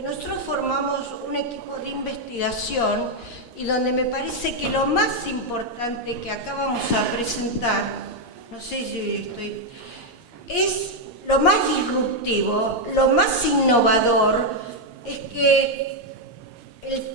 que nosotros formamos un equipo de investigación y donde me parece que lo más importante que acá vamos a presentar, no sé si estoy, es lo más disruptivo, lo más innovador, es que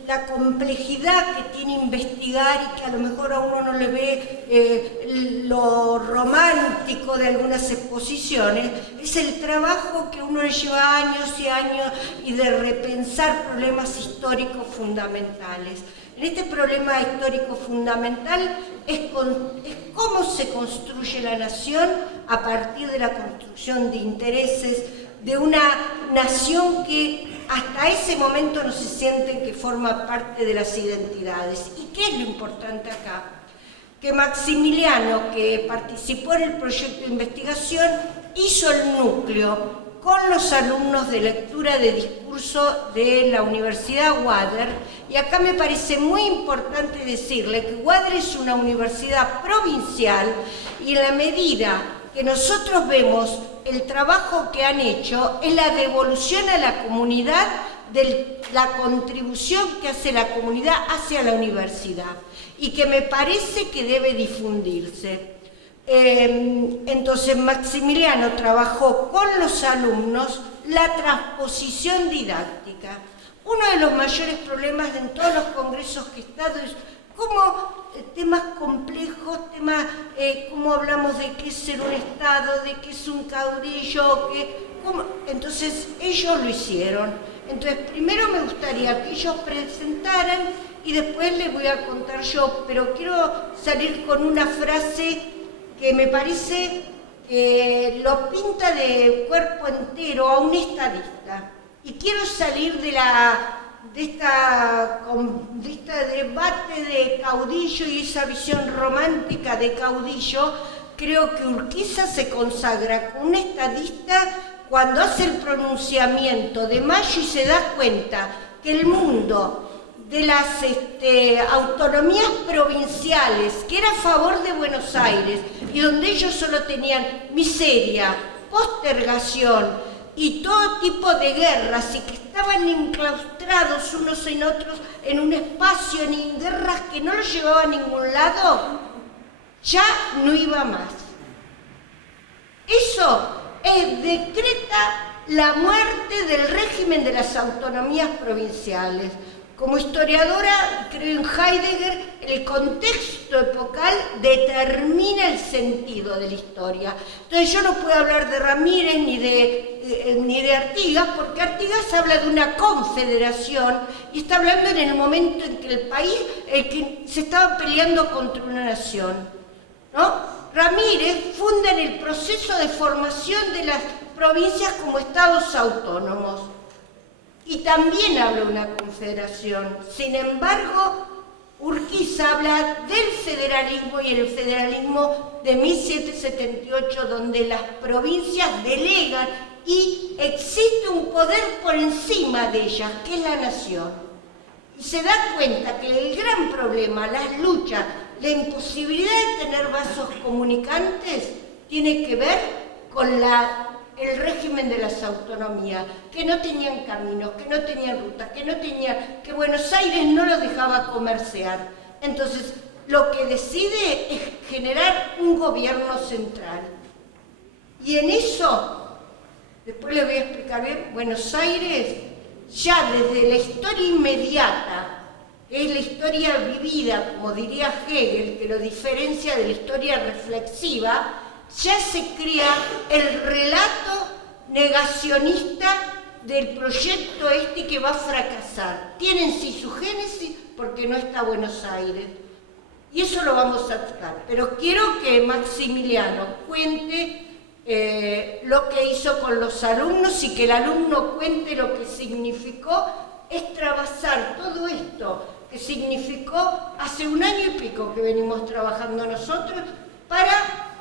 la complejidad que tiene investigar y que a lo mejor a uno no le ve lo romántico de algunas exposiciones, es el trabajo que uno le lleva años y años y de repensar problemas históricos fundamentales. En este problema histórico fundamental es cómo se construye la nación a partir de la construcción de intereses de una nación que hasta ese momento no se sienten que forma parte de las identidades. ¿Y qué es lo importante acá? Que Maximiliano, que participó en el proyecto de investigación, hizo el núcleo con los alumnos de lectura de discurso de la Universidad Wader, y acá me parece muy importante decirle que Wader es una universidad provincial y en la medida que nosotros vemos el trabajo que han hecho es la devolución a la comunidad de la contribución que hace la comunidad hacia la universidad y que me parece que debe difundirse. Entonces Maximiliano trabajó con los alumnos la transposición didáctica. Uno de los mayores problemas en todos los congresos que he estado es cómo temas complejos, cómo hablamos de qué es ser un Estado, de qué es un caudillo, entonces ellos lo hicieron. Entonces primero me gustaría que ellos presentaran y después les voy a contar yo, pero quiero salir con una frase que me parece lo pinta de cuerpo entero a un estadista. Y quiero salir de este debate de caudillo y esa visión romántica de caudillo. Creo que Urquiza se consagra como un estadista cuando hace el pronunciamiento de mayo y se da cuenta que el mundo de las autonomías provinciales, que era a favor de Buenos Aires y donde ellos solo tenían miseria, postergación y todo tipo de guerras y que estaban enclaustrados unos en otros en un espacio, en guerras que no los llevaba a ningún lado, ya no iba más. Eso decreta la muerte del régimen de las autonomías provinciales. Como historiadora, creo en Heidegger, el contexto epocal determina el sentido de la historia. Entonces yo no puedo hablar de Ramírez ni de Artigas, porque Artigas habla de una confederación y está hablando en el momento en que el país que se estaba peleando contra una nación, ¿no? Ramírez funda en el proceso de formación de las provincias como estados autónomos. Y también habla de una confederación. Sin embargo, Urquiza habla del federalismo y el federalismo de 1778, donde las provincias delegan y existe un poder por encima de ellas, que es la nación. Y se da cuenta que el gran problema, las luchas, la imposibilidad de tener vasos comunicantes, tiene que ver con el régimen de las autonomías, que no tenían caminos, que no tenían rutas, que Buenos Aires no los dejaba comerciar. Entonces, lo que decide es generar un gobierno central. Y en eso, después les voy a explicar bien, Buenos Aires, ya desde la historia inmediata, que es la historia vivida, como diría Hegel, que lo diferencia de la historia reflexiva, ya se crea el relato negacionista del proyecto que va a fracasar. Tiene en sí su génesis porque no está Buenos Aires. Y eso lo vamos a tratar. Pero quiero que Maximiliano cuente lo que hizo con los alumnos y que el alumno cuente lo que significó extravasar todo esto que significó hace un año y pico que venimos trabajando nosotros para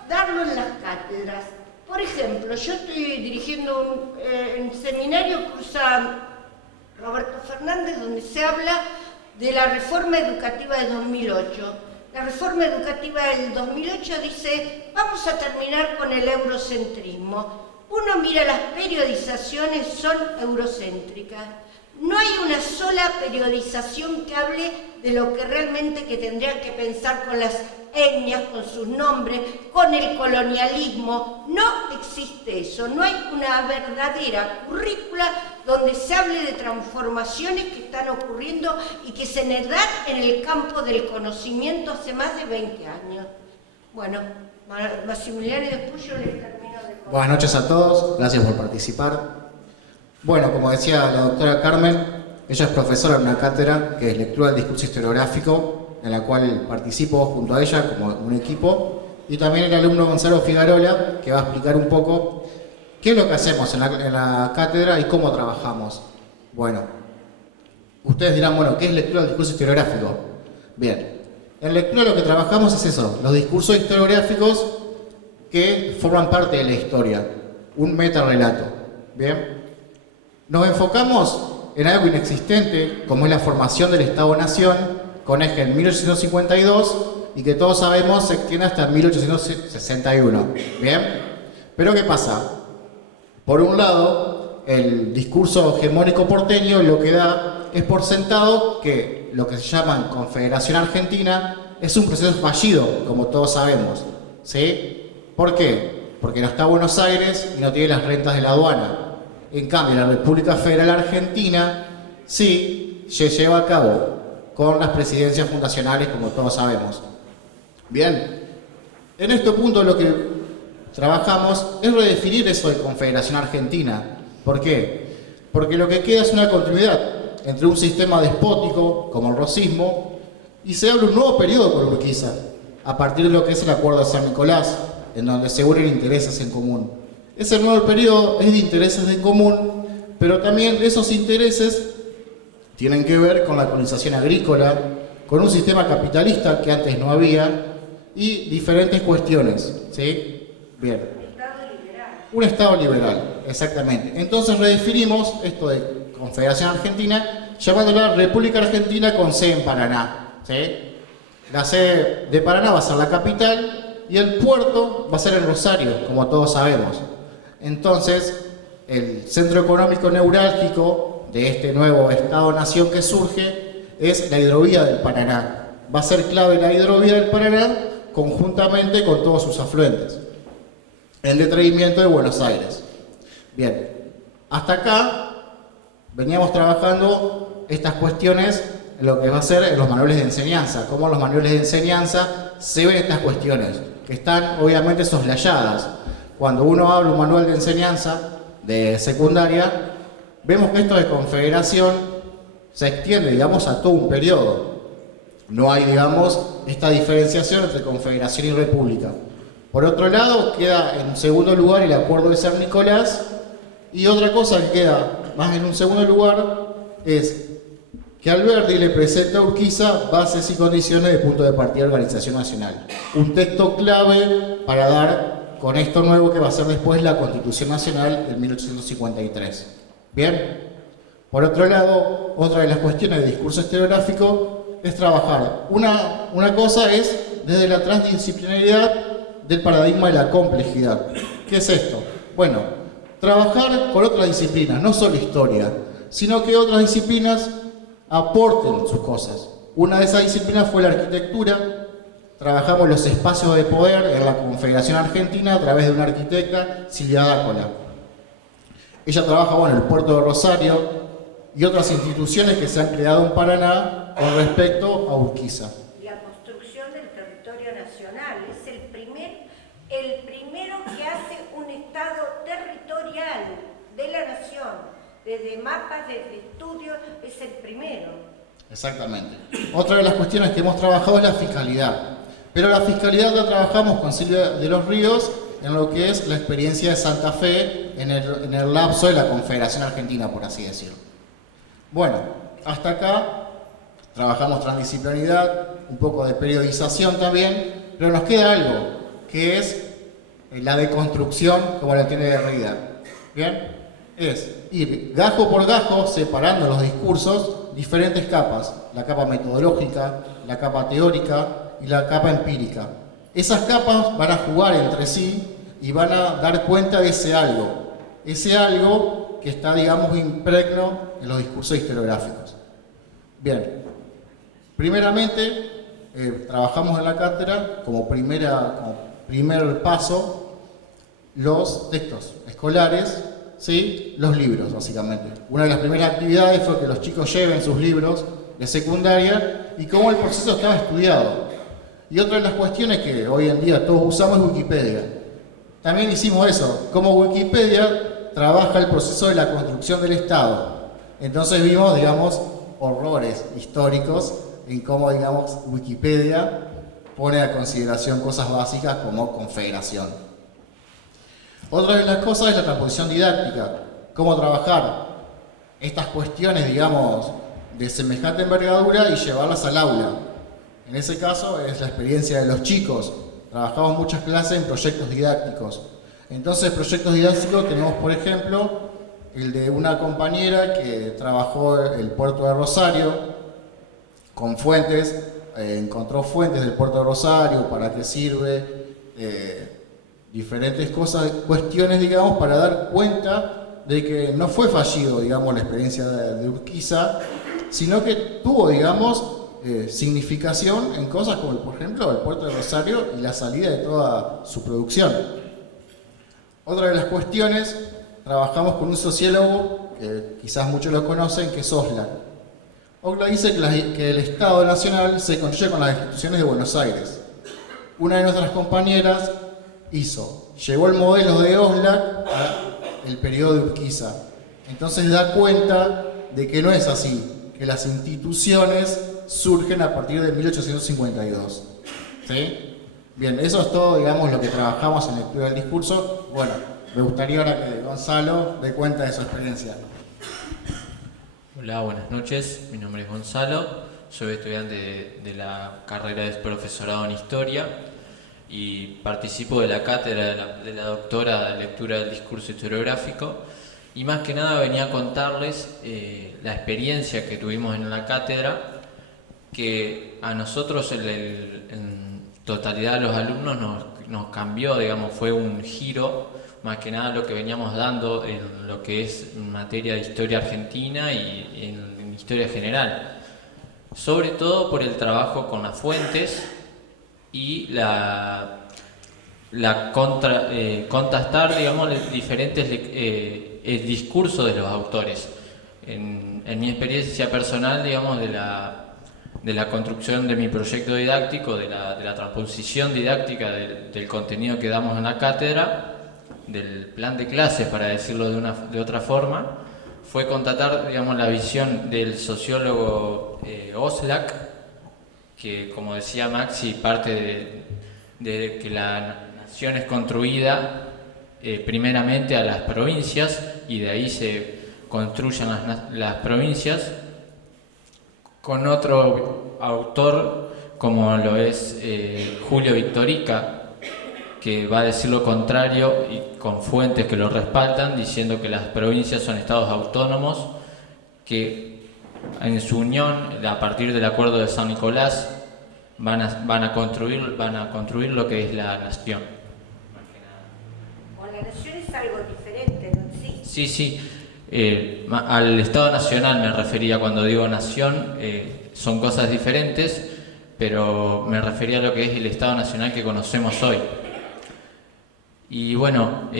darlo en las cátedras. Por ejemplo, yo estoy dirigiendo un seminario, cursa Roberto Fernández, donde se habla de la reforma educativa de 2008. La reforma educativa del 2008 dice, vamos a terminar con el eurocentrismo. Uno mira las periodizaciones, son eurocéntricas. No hay una sola periodización que hable de lo que realmente que tendrían que pensar con las etnias, con sus nombres, con el colonialismo. No existe eso, no hay una verdadera currícula donde se hable de transformaciones que están ocurriendo y que se dan en el campo del conocimiento hace más de 20 años. Bueno, Maximiliano, y después yo les termino de contar. Buenas noches a todos, gracias por participar. Bueno, como decía la doctora Carmen, ella es profesora en una cátedra que es lectura del discurso historiográfico, en la cual participo junto a ella como un equipo, y también el alumno Gonzalo Figarola, que va a explicar un poco qué es lo que hacemos en la cátedra y cómo trabajamos. Bueno, ustedes dirán, bueno, ¿qué es lectura del discurso historiográfico? Bien, en lectura lo que trabajamos es eso, los discursos historiográficos que forman parte de la historia, un metarrelato. Bien, nos enfocamos en algo inexistente, como es la formación del Estado-Nación, con eje en 1852 y que todos sabemos se extiende hasta 1861. ¿Bien? Pero ¿qué pasa? Por un lado, el discurso hegemónico porteño lo que da es por sentado que lo que se llama Confederación Argentina es un proceso fallido, como todos sabemos. ¿Sí? ¿Por qué? Porque no está Buenos Aires y no tiene las rentas de la aduana. En cambio, la República Federal Argentina sí se lleva a cabo con las presidencias fundacionales, como todos sabemos. Bien, en este punto lo que trabajamos es redefinir eso de Confederación Argentina. ¿Por qué? Porque lo que queda es una continuidad entre un sistema despótico, como el rosismo, y se abre un nuevo periodo con Urquiza, a partir de lo que es el Acuerdo de San Nicolás, en donde se unen intereses en común. Ese nuevo periodo es de intereses en común, pero también esos intereses tienen que ver con la colonización agrícola, con un sistema capitalista que antes no había y diferentes cuestiones. ¿Sí? Bien. Un Estado liberal, exactamente. Entonces redefinimos esto de Confederación Argentina llamándola República Argentina con sede en Paraná. ¿Sí? La sede de Paraná va a ser la capital y el puerto va a ser en Rosario, como todos sabemos. Entonces, el centro económico neurálgico de este nuevo Estado-Nación que surge es la hidrovía del Paraná. Va a ser clave la hidrovía del Paraná conjuntamente con todos sus afluentes, en detrimento de Buenos Aires. Bien, hasta acá veníamos trabajando estas cuestiones en lo que va a ser en los manuales de enseñanza, cómo los manuales de enseñanza se ven estas cuestiones, que están obviamente soslayadas. Cuando uno abre un manual de enseñanza de secundaria, vemos que esto de confederación se extiende, digamos, a todo un periodo. No hay, digamos, esta diferenciación entre confederación y república. Por otro lado, queda en segundo lugar el Acuerdo de San Nicolás, y otra cosa que queda más en un segundo lugar es que Alberdi le presenta a Urquiza bases y condiciones de punto de partida de organización nacional. Un texto clave para dar con esto nuevo que va a ser después la Constitución Nacional del 1853. Bien, por otro lado, otra de las cuestiones del discurso historiográfico es trabajar. Una cosa es desde la transdisciplinaridad del paradigma de la complejidad. ¿Qué es esto? Bueno, trabajar con otras disciplinas, no solo historia, sino que otras disciplinas aporten sus cosas. Una de esas disciplinas fue la arquitectura. Trabajamos los espacios de poder en la Confederación Argentina a través de una arquitecta, Silvia Dácola. Ella trabaja, bueno, en el puerto de Rosario y otras instituciones que se han creado en Paraná con respecto a Urquiza. La construcción del territorio nacional es el primero que hace un Estado territorial de la nación. Desde mapas, desde estudios, es el primero. Exactamente. Otra de las cuestiones que hemos trabajado es la fiscalidad. Pero la fiscalidad la trabajamos con Silvia de los Ríos en lo que es la experiencia de Santa Fe en el lapso de la Confederación Argentina, por así decirlo. Bueno, hasta acá trabajamos transdisciplinaridad, un poco de periodización también, pero nos queda algo, que es la deconstrucción como la tiene Derrida. ¿Bien? Es ir gajo por gajo separando los discursos, diferentes capas, la capa metodológica, la capa teórica y la capa empírica. Esas capas van a jugar entre sí y van a dar cuenta de ese algo que está, digamos, impregno en los discursos historiográficos. Bien, primeramente, trabajamos en la cátedra como primer paso los textos escolares, ¿sí? Los libros, básicamente. Una de las primeras actividades fue que los chicos lleven sus libros de secundaria y cómo el proceso estaba estudiado. Y otra de las cuestiones que hoy en día todos usamos es Wikipedia. También hicimos eso, cómo Wikipedia trabaja el proceso de la construcción del Estado. Entonces vimos, digamos, horrores históricos en cómo, digamos, Wikipedia pone a consideración cosas básicas como confederación. Otra de las cosas es la transposición didáctica, cómo trabajar estas cuestiones, digamos, de semejante envergadura y llevarlas al aula. En ese caso es la experiencia de los chicos. Trabajamos muchas clases en proyectos didácticos. Entonces, proyectos didácticos tenemos, por ejemplo, el de una compañera que trabajó el puerto de Rosario con fuentes, encontró fuentes del puerto de Rosario, para qué sirve, diferentes cosas, cuestiones, digamos, para dar cuenta de que no fue fallido, digamos, la experiencia de Urquiza, sino que tuvo, digamos, significación en cosas como, por ejemplo, el puerto de Rosario y la salida de toda su producción. Otra de las cuestiones, trabajamos con un sociólogo, que quizás muchos lo conocen, que es Oslak. Oslak dice que el Estado Nacional se construye con las instituciones de Buenos Aires. Una de nuestras compañeras llevó el modelo de Oslak al periodo de Urquiza. Entonces da cuenta de que no es así, que las instituciones surgen a partir de 1852. ¿Sí? Bien, eso es todo, digamos, lo que trabajamos en lectura del discurso. Bueno, me gustaría ahora que Gonzalo dé cuenta de su experiencia. Hola, buenas noches. Mi nombre es Gonzalo. Soy estudiante de la carrera de profesorado en Historia y participo de la cátedra de la doctora de lectura del discurso historiográfico. Y más que nada venía a contarles la experiencia que tuvimos en la cátedra, que a nosotros en totalidad a los alumnos nos cambió, digamos, fue un giro, más que nada lo que veníamos dando en lo que es materia de historia argentina y en historia general. Sobre todo por el trabajo con las fuentes y contrastar, digamos, diferentes el discurso de los autores. En mi experiencia personal, digamos, de la construcción de mi proyecto didáctico, de la transposición didáctica del contenido que damos en la cátedra, del plan de clases, para decirlo de otra forma, fue contratar, digamos, la visión del sociólogo Oslak, que, como decía Maxi, parte de que la nación es construida primeramente a las provincias y de ahí se construyen las provincias, con otro autor como lo es Julio Victorica, que va a decir lo contrario y con fuentes que lo respaldan, diciendo que las provincias son estados autónomos que en su unión, a partir del acuerdo de San Nicolás, van a construir lo que es la nación. O la nación es algo diferente, ¿no? Sí. Al Estado Nacional me refería cuando digo nación, son cosas diferentes, pero me refería a lo que es el Estado Nacional que conocemos hoy. Y bueno,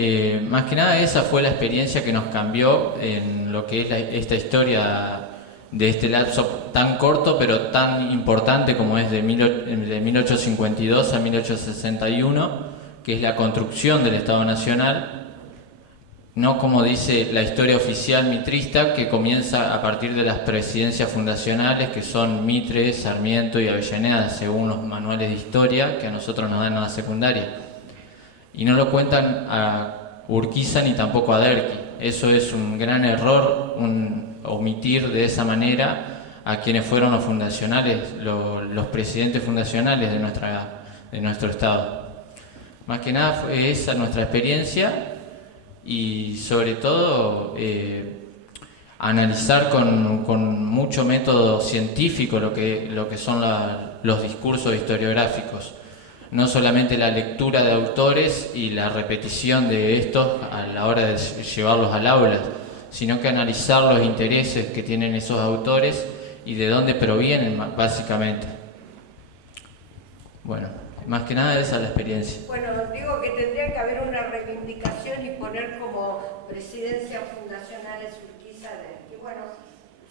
más que nada esa fue la experiencia que nos cambió en lo que es esta historia de este lapso tan corto pero tan importante como es de 1852 a 1861, que es la construcción del Estado Nacional. No como dice la historia oficial mitrista, que comienza a partir de las presidencias fundacionales, que son Mitre, Sarmiento y Avellaneda, según los manuales de historia que a nosotros nos dan en la secundaria. Y no lo cuentan a Urquiza ni tampoco a Derqui. Eso es un gran error, omitir de esa manera a quienes fueron los fundacionales, los presidentes fundacionales de nuestro Estado. Más que nada fue esa nuestra experiencia. Y sobre todo analizar con mucho método científico lo que son los discursos historiográficos. No solamente la lectura de autores y la repetición de estos a la hora de llevarlos al aula, sino que analizar los intereses que tienen esos autores y de dónde provienen básicamente. Bueno, más que nada esa es la experiencia. Bueno, digo que tendría que haber una reivindicación y poner como presidencia fundacional Urquiza, que bueno,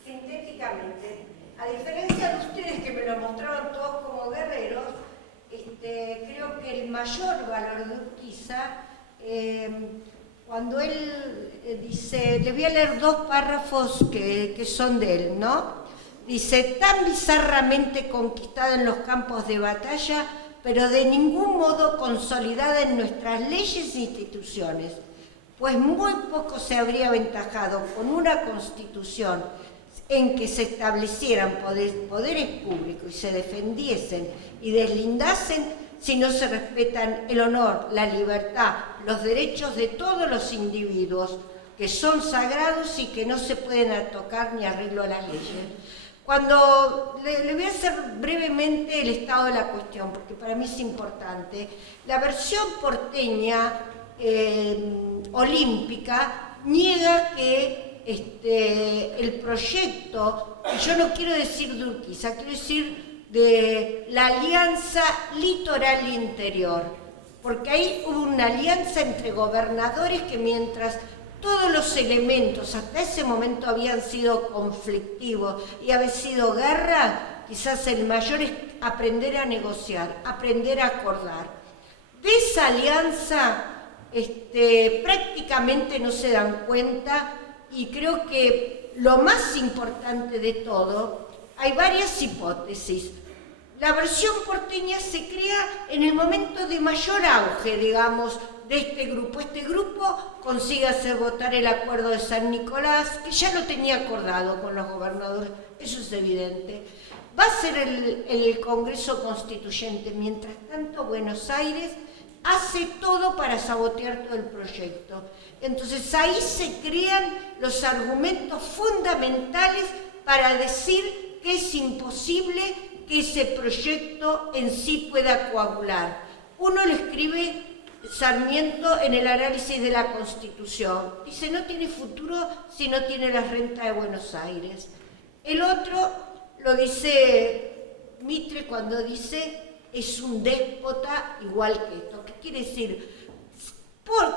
sintéticamente, a diferencia de ustedes que me lo mostraban todos como guerreros, creo que el mayor valor de Urquiza, cuando él dice, le voy a leer 2 párrafos que son de él, ¿no? Dice, tan bizarramente conquistada en los campos de batalla, pero de ningún modo consolidada en nuestras leyes e instituciones, pues muy poco se habría aventajado con una constitución en que se establecieran poderes públicos y se defendiesen y deslindasen si no se respetan el honor, la libertad, los derechos de todos los individuos, que son sagrados y que no se pueden tocar ni arreglo a las leyes. Cuando le voy a hacer brevemente el estado de la cuestión, porque para mí es importante, la versión porteña olímpica niega que el proyecto, y yo no quiero decir de Urquiza, quiero decir de la Alianza Litoral Interior, porque ahí hubo una alianza entre gobernadores que mientras todos los elementos hasta ese momento habían sido conflictivos y había sido guerra, quizás el mayor es aprender a negociar, aprender a acordar. De esa alianza prácticamente no se dan cuenta y creo que lo más importante de todo, hay varias hipótesis. La versión porteña se crea en el momento de mayor auge, digamos, de este grupo. Este grupo consigue hacer votar el acuerdo de San Nicolás, que ya lo tenía acordado con los gobernadores, eso es evidente. Va a ser el Congreso Constituyente. Mientras tanto, Buenos Aires hace todo para sabotear todo el proyecto. Entonces ahí se crean los argumentos fundamentales para decir que es imposible que ese proyecto en sí pueda coagular. Uno lo escribe Sarmiento en el análisis de la Constitución. Dice, no tiene futuro si no tiene la renta de Buenos Aires. El otro lo dice Mitre cuando dice, es un déspota igual que esto. ¿Qué quiere decir?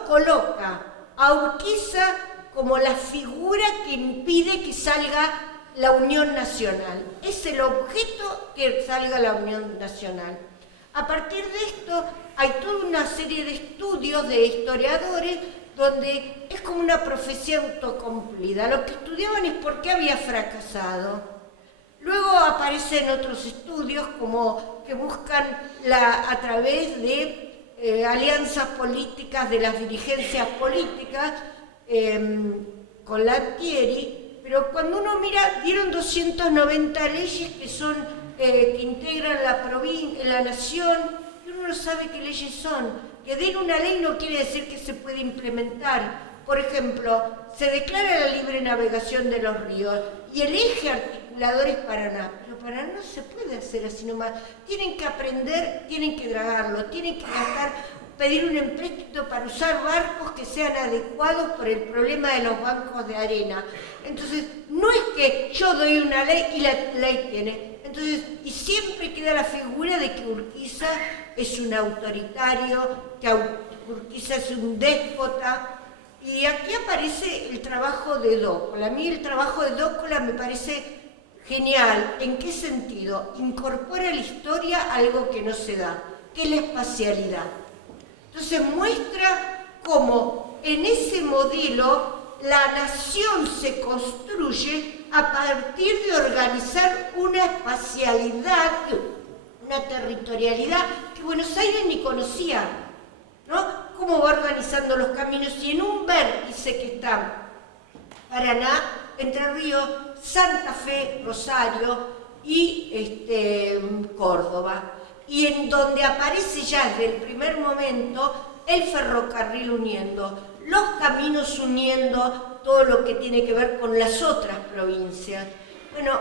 Coloca a Urquiza como la figura que impide que salga la Unión Nacional. Es el objeto que salga la Unión Nacional. A partir de esto hay toda una serie de estudios de historiadores donde es como una profecía autocumplida. Lo que estudiaban es por qué había fracasado. Luego aparecen otros estudios como que buscan a través de alianzas políticas de las dirigencias políticas con Lantieri, pero cuando uno mira, dieron 290 leyes que son que integran la nación, y uno no sabe qué leyes son. Que den una ley no quiere decir que se puede implementar. Por ejemplo, se declara la libre navegación de los ríos y el eje articulador es Paraná. Pero Paraná no se puede hacer así nomás. Tienen que aprender, tienen que dragarlo, tienen que pedir un empréstito para usar barcos que sean adecuados por el problema de los bancos de arena. Entonces, no es que yo doy una ley y la ley tiene. Entonces, y siempre queda la figura de que Urquiza es un autoritario, que Urquiza es un déspota. Y aquí aparece el trabajo de Dócola. A mí el trabajo de Dócola me parece genial. ¿En qué sentido? Incorpora a la historia algo que no se da, que es la espacialidad. Entonces muestra cómo en ese modelo la nación se construye a partir de organizar una espacialidad, una territorialidad que Buenos Aires ni conocía, ¿no? Cómo va organizando los caminos y en un vértice que está Paraná, Entre Ríos, Santa Fe, Rosario y Córdoba. Y en donde aparece ya desde el primer momento el ferrocarril uniendo, los caminos uniendo todo lo que tiene que ver con las otras provincias. Bueno,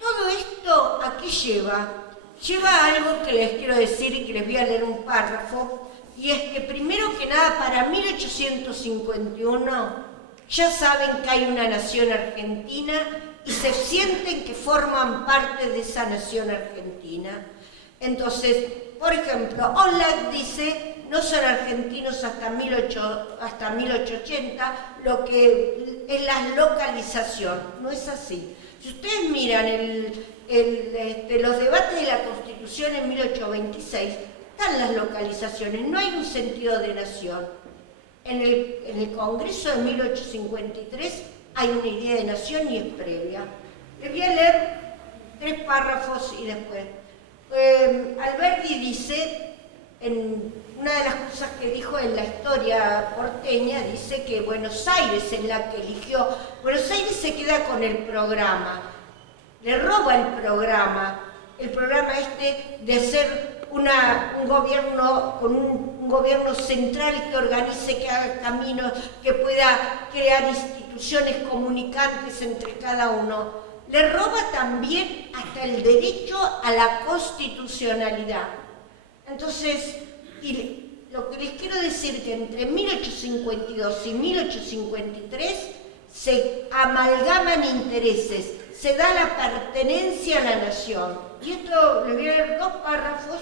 todo esto ¿a qué lleva? Lleva a algo que les quiero decir y que les voy a leer un párrafo, y es que primero que nada para 1851 ya saben que hay una nación argentina y se sienten que forman parte de esa nación argentina. Entonces, por ejemplo, Oslac dice, no son argentinos hasta 1880, lo que es la localización. No es así. Si ustedes miran los debates de la Constitución en 1826, están las localizaciones, no hay un sentido de nación. En el Congreso de 1853 hay una idea de nación y es previa. Les voy a leer 3 párrafos y después. Alberdi dice, en una de las cosas que dijo en la historia porteña, dice que Buenos Aires es la que eligió. Buenos Aires se queda con el programa, le roba el programa de hacer un gobierno con un gobierno central que organice, que haga caminos, que pueda crear instituciones comunicantes entre cada uno. Le roba también hasta el derecho a la constitucionalidad. Entonces, lo que les quiero decir es que entre 1852 y 1853 se amalgaman intereses, se da la pertenencia a la nación. Y esto, les voy a leer 2 párrafos.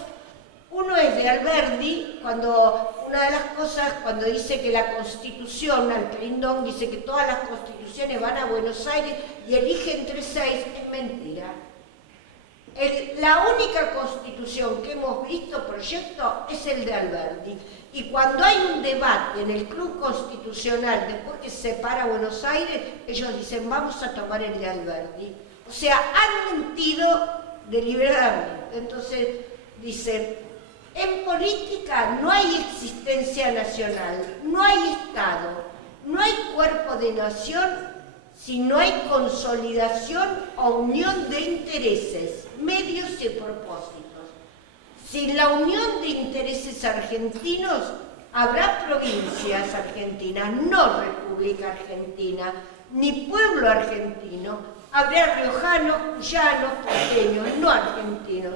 Uno es de Alberdi, una de las cosas, cuando dice que la Constitución, Alperindón dice que todas las constituciones van a Buenos Aires y elige entre 6, es mentira. La única constitución que hemos visto proyecto es el de Alberdi. Y cuando hay un debate en el Club Constitucional, después que se separa Buenos Aires, ellos dicen, vamos a tomar el de Alberdi. O sea, han mentido deliberadamente. Entonces, dicen, en política no hay existencia nacional, no hay Estado, no hay cuerpo de nación si no hay consolidación o unión de intereses, medios y propósitos. Sin la unión de intereses argentinos, habrá provincias argentinas, no República Argentina, ni pueblo argentino, habrá riojanos, cuyanos, porteños, no argentinos.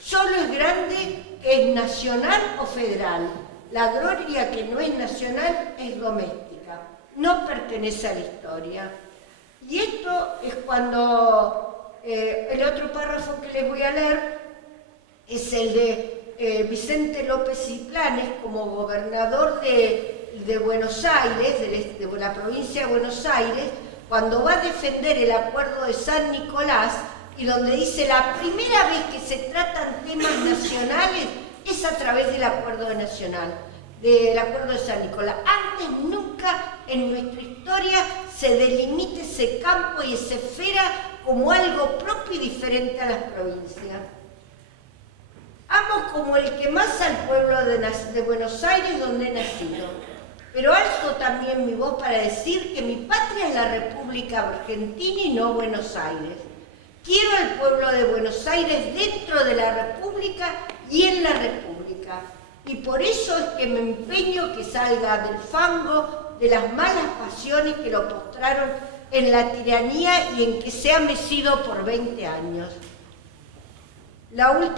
Solo es grande que es nacional o federal. La gloria que no es nacional es doméstica, no pertenece a la historia. Y esto es cuando el otro párrafo que les voy a leer es el de Vicente López y Planes como gobernador de Buenos Aires, de la provincia de Buenos Aires, cuando va a defender el acuerdo de San Nicolás, y donde dice la primera vez que se tratan temas nacionales es a través del acuerdo nacional, del acuerdo de San Nicolás. Antes nunca en nuestra historia se delimita ese campo y esa esfera como algo propio y diferente a las provincias. Amo como el que más al pueblo de Buenos Aires donde he nacido, pero alzo también mi voz para decir que mi patria es la República Argentina y no Buenos Aires. Quiero al pueblo de Buenos Aires dentro de la República y en la República. Y por eso es que me empeño que salga del fango de las malas pasiones que lo postraron en la tiranía y en que se ha mecido por 20 años.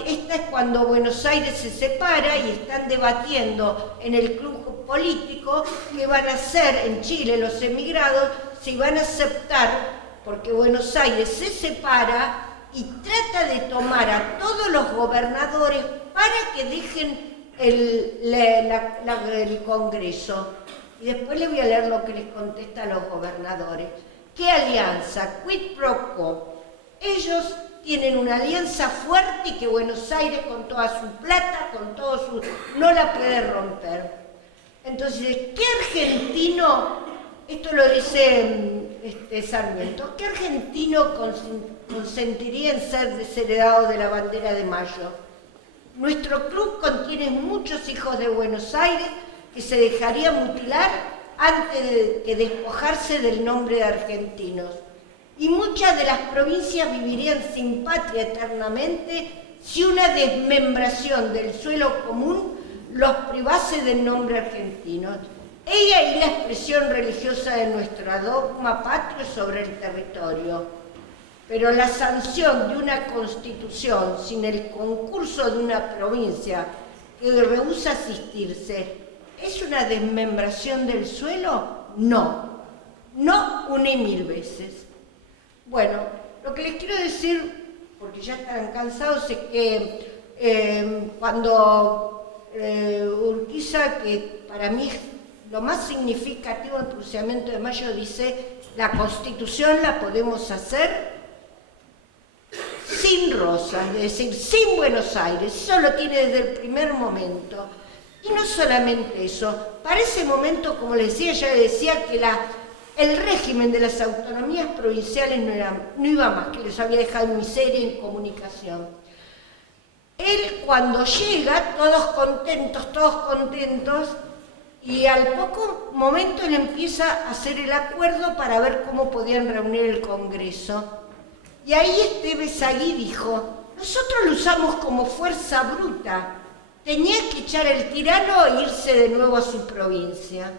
Esta es cuando Buenos Aires se separa y están debatiendo en el club político qué van a hacer en Chile los emigrados, si van a aceptar, porque Buenos Aires se separa y trata de tomar a todos los gobernadores para que dejen el Congreso. Y después les voy a leer lo que les contesta a los gobernadores. ¿Qué alianza? Quid pro quo. Ellos tienen una alianza fuerte y que Buenos Aires con toda su plata, con todo su... no la puede romper. Entonces, ¿qué argentino? Esto lo dice Sarmiento. ¿Qué argentino consentiría en ser desheredado de la bandera de Mayo? Nuestro club contiene muchos hijos de Buenos Aires que se dejarían mutilar antes de despojarse del nombre de argentinos. Y muchas de las provincias vivirían sin patria eternamente si una desmembración del suelo común los privase del nombre argentino. Ella y la expresión religiosa de nuestro dogma patrio sobre el territorio. Pero la sanción de una constitución sin el concurso de una provincia que rehúsa asistirse, ¿es una desmembración del suelo? No. no una y mil veces. Bueno, lo que les quiero decir, porque ya estarán cansados, es que cuando Urquiza, que para mí es lo más significativo del pronunciamiento de Mayo, dice: la Constitución la podemos hacer sin Rosas, es decir, sin Buenos Aires. Eso lo tiene desde el primer momento. Y no solamente eso, para ese momento, como les decía, ya decía que el régimen de las autonomías provinciales no iba más, que les había dejado en miseria y en comunicación. Él, cuando llega, todos contentos, y al poco momento él empieza a hacer el acuerdo para ver cómo podían reunir el Congreso. Y ahí Besaguí dijo: nosotros lo usamos como fuerza bruta, tenía que echar el tirano e irse de nuevo a su provincia.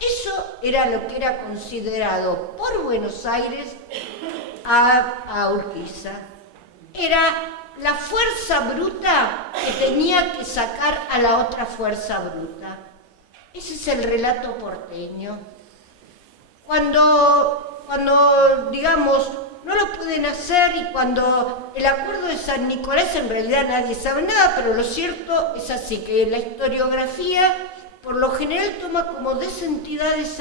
Eso era lo que era considerado por Buenos Aires a Urquiza. Era la fuerza bruta que tenía que sacar a la otra fuerza bruta. Ese es el relato porteño. Cuando digamos, no lo pueden hacer, y cuando el acuerdo de San Nicolás, en realidad nadie sabe nada, pero lo cierto es así, que la historiografía por lo general toma como desentidades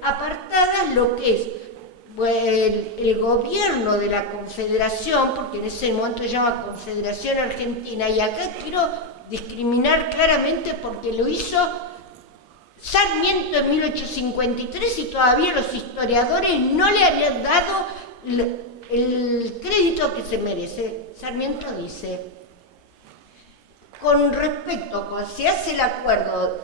apartadas lo que es el gobierno de la Confederación, porque en ese momento se llama Confederación Argentina, y acá quiero discriminar claramente porque lo hizo Sarmiento en 1853 y todavía los historiadores no le habían dado el crédito que se merece. Sarmiento dice: con respecto, cuando se hace el acuerdo